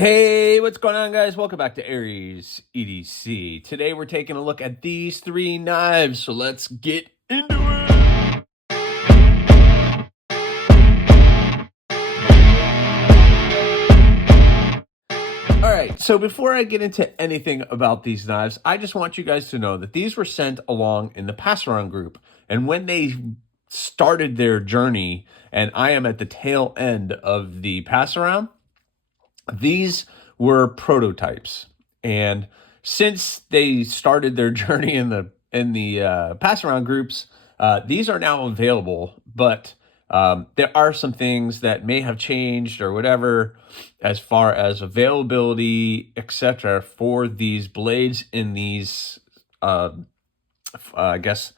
Hey, what's going on, guys? Welcome back to AriesEDC. Today we're taking a look at these three knives, so let's get into it. All right, so before I get into anything about these knives, I just want you guys to know that these were sent along in the pass-around group, and when they started their journey, and I am at the tail end of the pass-around, these were prototypes, and since they started their journey in the pass around groups, these are now available. But there are some things that may have changed or whatever, as far as availability, etc., for these blades in these. I guess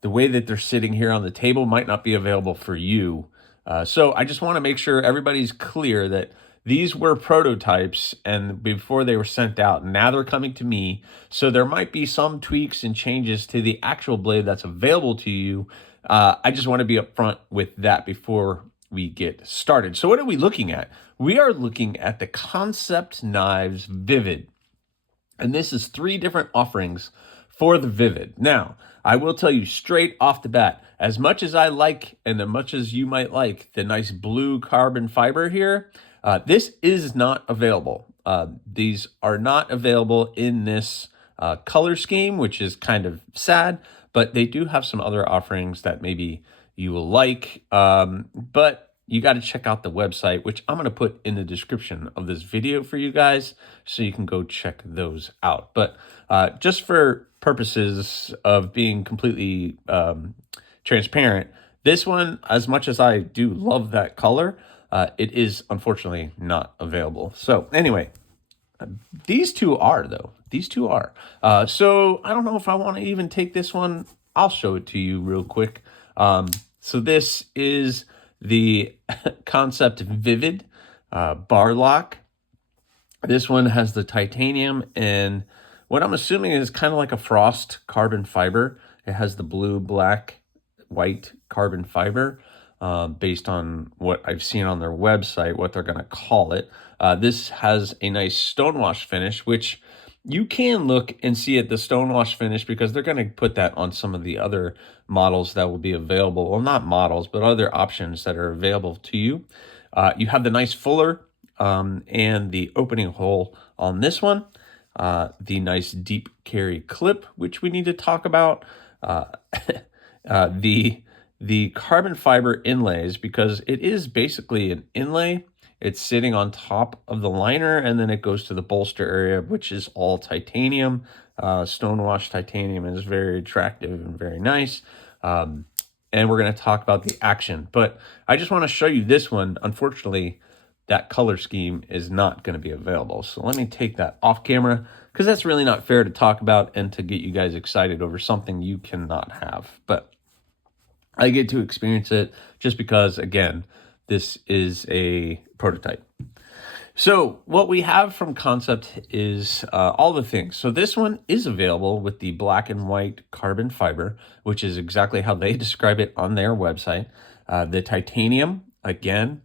the way that they're sitting here on the table might not be available for you. So I just want to make sure everybody's clear that these were prototypes and before they were sent out. Now they're coming to me. So there might be some tweaks and changes to the actual blade that's available to you. I just want to be upfront with that before we get started. So what are we looking at? We are looking at the Kansept Knives Vivid. And this is 3 different offerings for the Vivid. Now, I will tell you straight off the bat, as much as I like and as much as you might like the nice blue carbon fiber here, this is not available. These are not available in this color scheme, which is kind of sad, but they do have some other offerings that maybe you will like. But you got to check out the website, which I'm going to put in the description of this video for you guys, so you can go check those out. But just for purposes of being completely transparent, this one, as much as I do love that color, it is unfortunately not available. So anyway, these two are, though. These two are. So I don't know if I want to even take this one. I'll show it to you real quick. So this is the Kansept Vivid bar lock. This one has the titanium and what I'm assuming is kind of like a frost carbon fiber. It has the blue, black, white carbon fiber based on what I've seen on their website, what they're going to call it. This has a nice stonewash finish, which you can look and see at the stonewash finish because they're going to put that on some of the other models that will be available. Well, not models, but other options that are available to you. You have the nice fuller and the opening hole on this one. The nice deep carry clip, which we need to talk about. The carbon fiber inlays, because it is basically an inlay. It's sitting on top of the liner, and then it goes to the bolster area, which is all titanium. Stonewash titanium is very attractive and very nice. And we're going to talk about the action. But I just want to show you this one. Unfortunately, that color scheme is not going to be available. So let me take that off camera, because that's really not fair to talk about and to get you guys excited over something you cannot have. But I get to experience it just because, again, this is a prototype. So what we have from Kansept is all the things. So this one is available with the black and white carbon fiber, which is exactly how they describe it on their website. The titanium, again,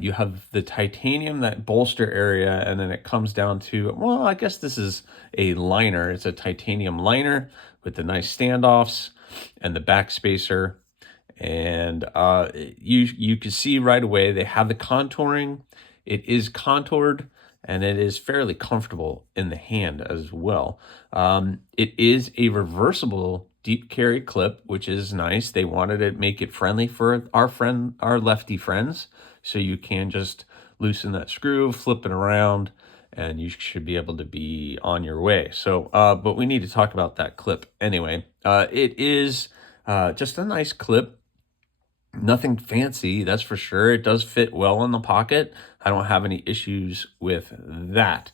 you have the titanium, that bolster area, and then it comes down to, well, I guess this is a liner. It's a titanium liner with the nice standoffs and the back spacer. And you can see right away they have the contouring. It is contoured and it is fairly comfortable in the hand as well. It is a reversible deep carry clip, which is nice. They wanted to make it friendly for our lefty friends, so you can just loosen that screw, flip it around, and you should be able to be on your way. So, but we need to talk about that clip anyway. It is just a nice clip. Nothing fancy, that's for sure. It does fit well in the pocket. I don't have any issues with that.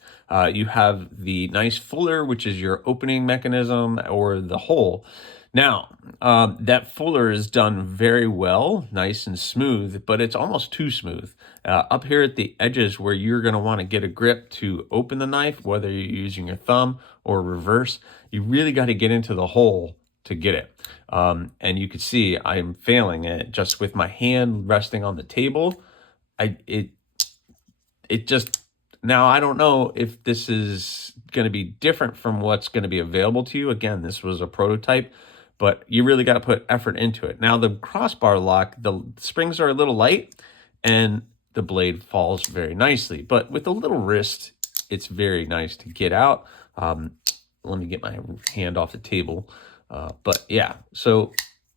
You have the nice fuller, which is your opening mechanism or the hole. Now, that fuller is done very well, nice and smooth, but it's almost too smooth. Up here at the edges where you're going to want to get a grip to open the knife, whether you're using your thumb or reverse, you really got to get into the hole to get it. And you can see I'm failing it just with my hand resting on the table. Now, I don't know if this is going to be different from what's going to be available to you. Again, this was a prototype, but you really got to put effort into it. Now, the crossbar lock, the springs are a little light and the blade falls very nicely, but with a little wrist, it's very nice to get out. Let me get my hand off the table. But yeah, so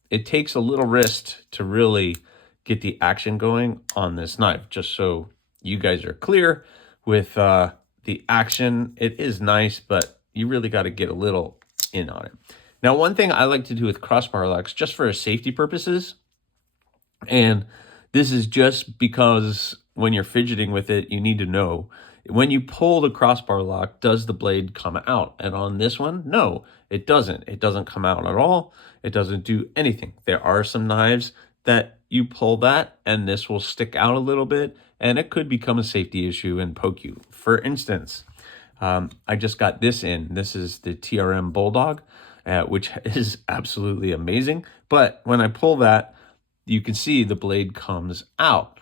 it takes a little wrist to really get the action going on this knife, just so you guys are clear with the action. It is nice, but you really got to get a little in on it. Now, one thing I like to do with crossbar locks, just for safety purposes, and this is just because when you're fidgeting with it, you need to know, when you pull the crossbar lock, does the blade come out? And on this one, no, it doesn't. It doesn't come out at all. It doesn't do anything. There are some knives that you pull that and this will stick out a little bit and it could become a safety issue and poke you. For instance, I just got this in. This is the TRM Bulldog, which is absolutely amazing. But when I pull that, you can see the blade comes out.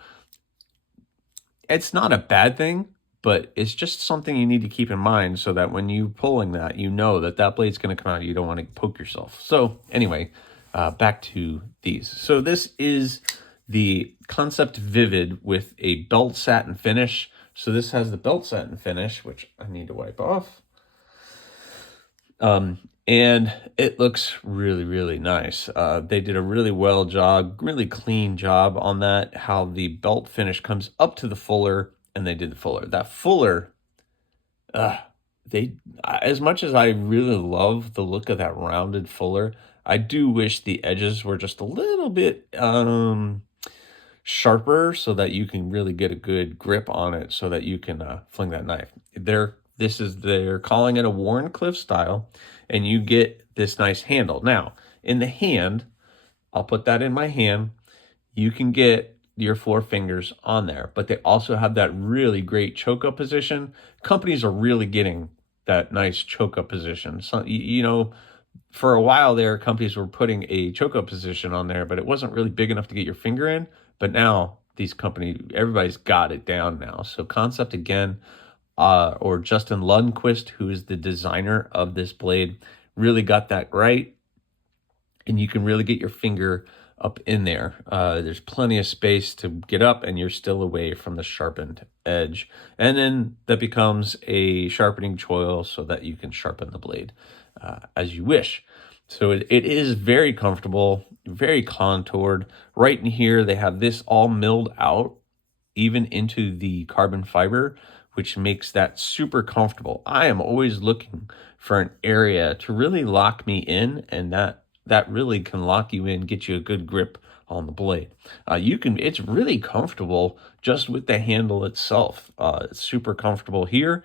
It's not a bad thing, but it's just something you need to keep in mind so that when you're pulling that, you know that that blade's going to come out. You don't want to poke yourself. So anyway, back to these. So this is the Kansept Vivid with a belt satin finish. So this has the belt satin finish, which I need to wipe off. And it looks really, really nice. They did a really well job, really clean job on that, how the belt finish comes up to the fuller, and they did the fuller. That fuller, as much as I really love the look of that rounded fuller, I do wish the edges were just a little bit sharper so that you can really get a good grip on it so that you can fling that knife. They're calling it a Warncliffe style, and you get this nice handle. Now, in the hand, I'll put that in my hand, you can get your 4 fingers on there, but they also have that really great choke up position. Companies are really getting that nice choke up position. So, you know, for a while there, companies were putting a choke up position on there, but it wasn't really big enough to get your finger in. But now these companies, everybody's got it down now. So Kansept again, or Justin Lundquist, who is the designer of this blade, really got that right. And you can really get your finger up in there. There's plenty of space to get up and you're still away from the sharpened edge. And then that becomes a sharpening choil so that you can sharpen the blade as you wish. So it is very comfortable, very contoured. Right in here, they have this all milled out, even into the carbon fiber, which makes that super comfortable. I am always looking for an area to really lock me in, and that really can lock you in, get you a good grip on the blade. It's really comfortable just with the handle itself. It's super comfortable here,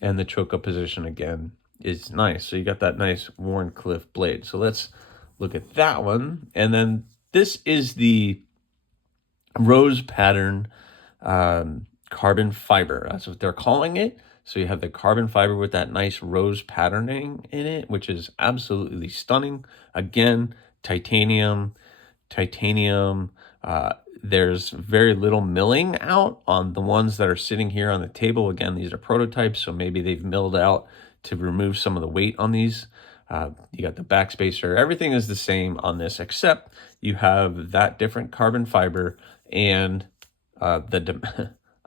and the choke up position again is nice. So you got that nice Warncliffe blade. So let's look at that one. And then this is the rose pattern carbon fiber. That's what they're calling it. So you have the carbon fiber with that nice rose patterning in it, which is absolutely stunning. Again, titanium. There's very little milling out on the ones that are sitting here on the table. Again, these are prototypes, so maybe they've milled out to remove some of the weight on these. You got the backspacer. Everything is the same on this, except you have that different carbon fiber and I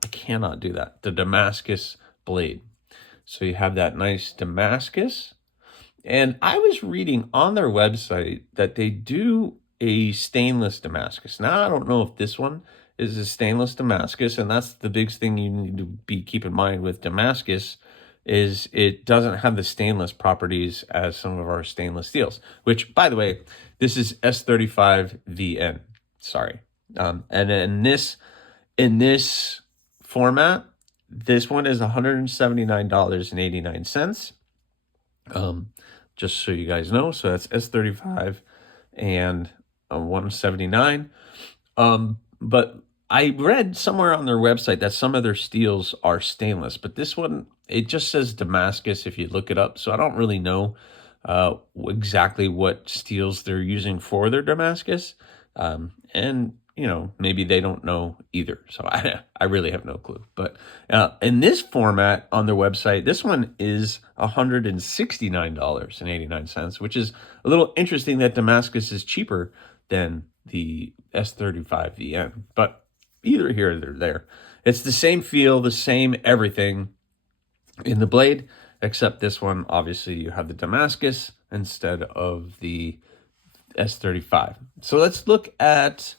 cannot do that, the Damascus blade. So you have that nice Damascus. And I was reading on their website that they do a stainless Damascus. Now, I don't know if this one is a stainless Damascus, and that's the biggest thing you need to keep in mind with Damascus, is it doesn't have the stainless properties as some of our stainless steels, which, by the way, this is S35VN, sorry. And in this format, this one is $179.89. Just so you guys know, so that's S35 and 179. But I read somewhere on their website that some of their steels are stainless, but this one, it just says Damascus if you look it up. So I don't really know exactly what steels they're using for their Damascus. And you know, maybe they don't know either. So I really have no clue. But in this format on their website, this one is $169.89, which is a little interesting that Damascus is cheaper than the S35VN. But either here or there. It's the same feel, the same everything in the blade, except this one, obviously, you have the Damascus instead of the S35. So let's look at,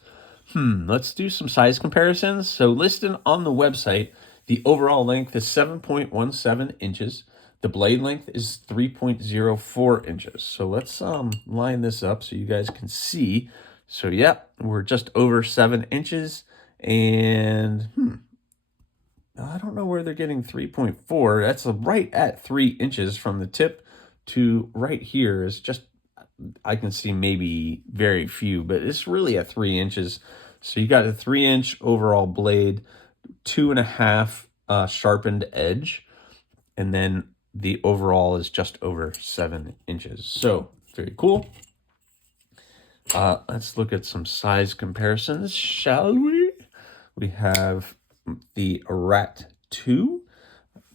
let's do some size comparisons. So listed on the website, the overall length is 7.17 inches. The blade length is 3.04 inches. So let's line this up so you guys can see. So yeah, we're just over 7 inches. And I don't know where they're getting 3.4. That's right at 3 inches from the tip to right here is just, I can see maybe very few, but it's really at 3 inches. So you got a 3-inch overall blade, 2.5 sharpened edge, and then the overall is just over 7 inches. So very cool. Let's look at some size comparisons, shall we? We have the Rat 2.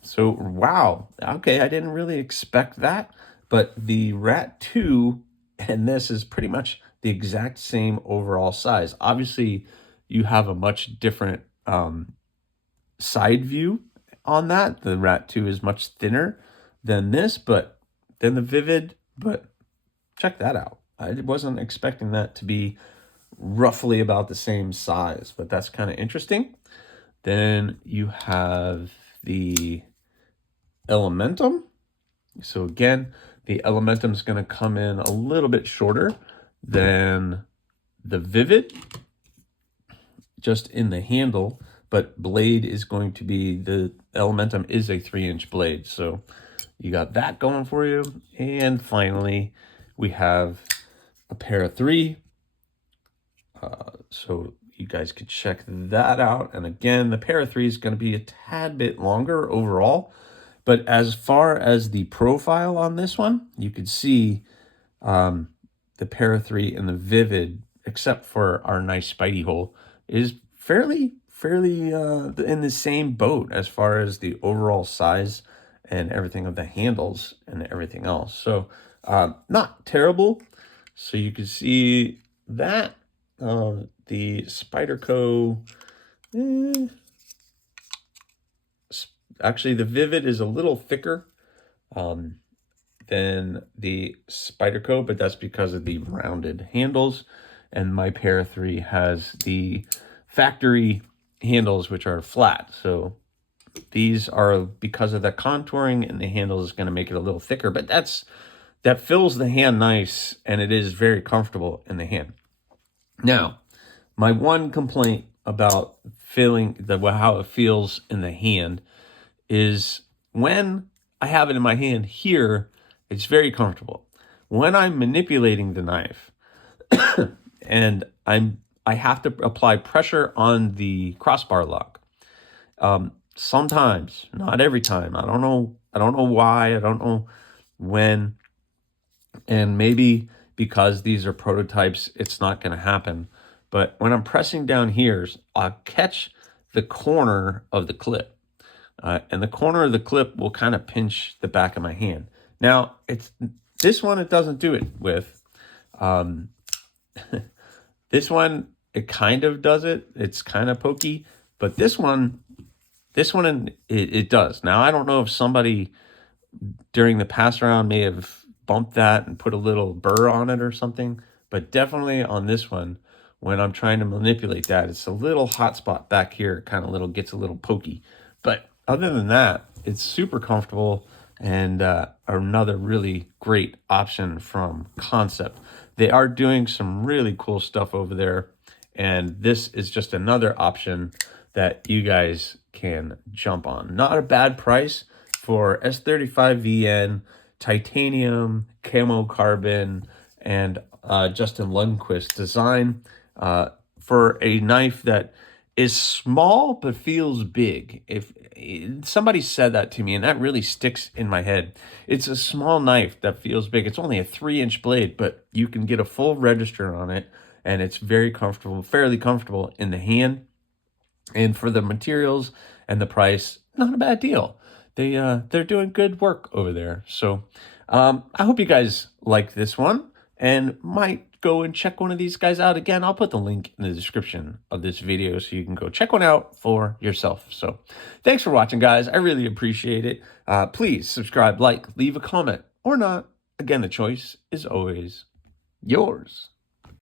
So, wow. Okay, I didn't really expect that. But the Rat 2 and this is pretty much the exact same overall size. Obviously, you have a much different side view on that. The Rat 2 is much thinner than this, but than the Vivid. But check that out. I wasn't expecting that to be roughly about the same size, but that's kind of interesting. Then you have the Elementum. So again, the Elementum is going to come in a little bit shorter than the Vivid, just in the handle, but blade is going to be, the Elementum is a 3-inch blade. So you got that going for you. And finally, we have a Para 3. So you guys could check that out. And again, the Para 3 is going to be a tad bit longer overall. But as far as the profile on this one, you could see the Para 3 and the Vivid, except for our nice Spidey hole, is fairly in the same boat as far as the overall size and everything of the handles and everything else. So not terrible. So you can see that the Spyderco, actually the Vivid is a little thicker than the Spyderco, but that's because of the rounded handles. And my Para 3 has the factory handles, which are flat. So these are, because of the contouring and the handles, is going to make it a little thicker, but that fills the hand nice, and it is very comfortable in the hand. Now, my one complaint about feeling how it feels in the hand is when I have it in my hand here, it's very comfortable. When I'm manipulating the knife and I have to apply pressure on the crossbar lock, sometimes, not every time. I don't know why. I don't know when. And maybe because these are prototypes, it's not going to happen. But when I'm pressing down here, I'll catch the corner of the clip. And the corner of the clip will kind of pinch the back of my hand. Now, this one, it doesn't do it with. This one, it kind of does it. It's kind of pokey. But this one, it does. Now, I don't know if somebody during the pass around may have bumped that and put a little burr on it or something. But definitely on this one, when I'm trying to manipulate that, it's a little hot spot back here. It gets a little pokey. But other than that, it's super comfortable and another really great option from Kansept. They are doing some really cool stuff over there. And this is just another option that you guys can jump on. Not a bad price for S35VN, titanium, camo carbon, and Justin Lundquist design for a knife that is small but feels big. If somebody said that to me, and that really sticks in my head. It's a small knife that feels big. It's only a 3-inch blade, but you can get a full register on it, and it's very comfortable, fairly comfortable in the hand. And for the materials and the price, not a bad deal. They're doing good work over there. So I hope you guys like this one and might go and check one of these guys out. Again, I'll put the link in the description of this video so you can go check one out for yourself. So thanks for watching, guys. I really appreciate it. Please subscribe, like, leave a comment, or not. Again, the choice is always yours.